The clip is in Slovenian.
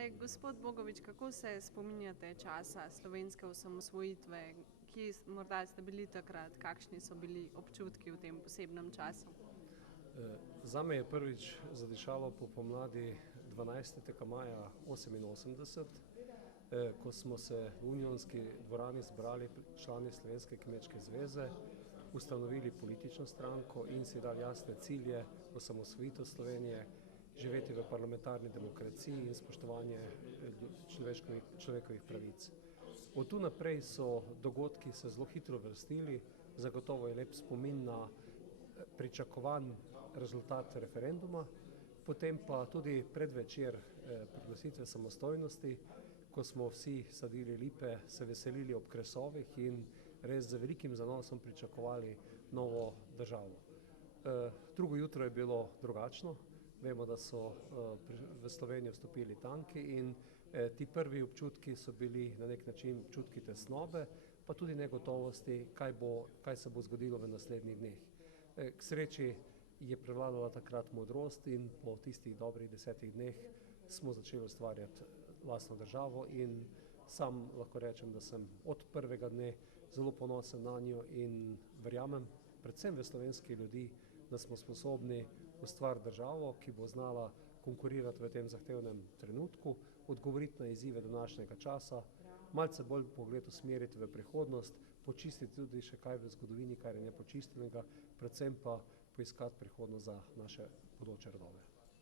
Zdaj, gospod Bogovič, kako se spominjate časa slovenske osamosvojitve? Kje morda ste bili takrat? Kakšni so bili občutki v tem posebnem času? Zame je prvič zadišalo po pomladi 12. maja 1988, ko smo se v Unionski dvorani zbrali člani Slovenske kmečke zveze, ustanovili politično stranko in si dali jasne cilje: osamosvojitev Slovenije, živeti v parlamentarni demokraciji in spoštovanje človekovih pravic. Od tu naprej so dogodki se zelo hitro vrstili, zagotovo je lep spomin na pričakovan rezultat referenduma, potem pa tudi predvečer proglasitve samostojnosti, ko smo vsi sadili lipe, se veselili ob kresovih in res z velikim zanosom pričakovali novo državo. Drugo jutro je bilo drugačno. Vemo, da so v Slovenijo vstopili tanki in ti prvi občutki so bili na nek način občutki tesnobe, pa tudi negotovosti, kaj se bo zgodilo v naslednjih dneh. K sreči je prevladala takrat modrost in po tistih dobrih 10 dneh smo začeli ustvarjati lastno državo in sam lahko rečem, da sem od prvega dne zelo ponosen nanjo in verjamem, predvsem v slovenski ljudi, da smo sposobni ustvariti državo, ki bo znala konkurirati v tem zahtevnem trenutku, odgovoriti na izzive današnjega časa, malce bolj pogled usmeriti v prihodnost, počistiti tudi še kaj v zgodovini, kar je nepočiščenega, predvsem pa poiskati prihodnost za naše bodoče rodove.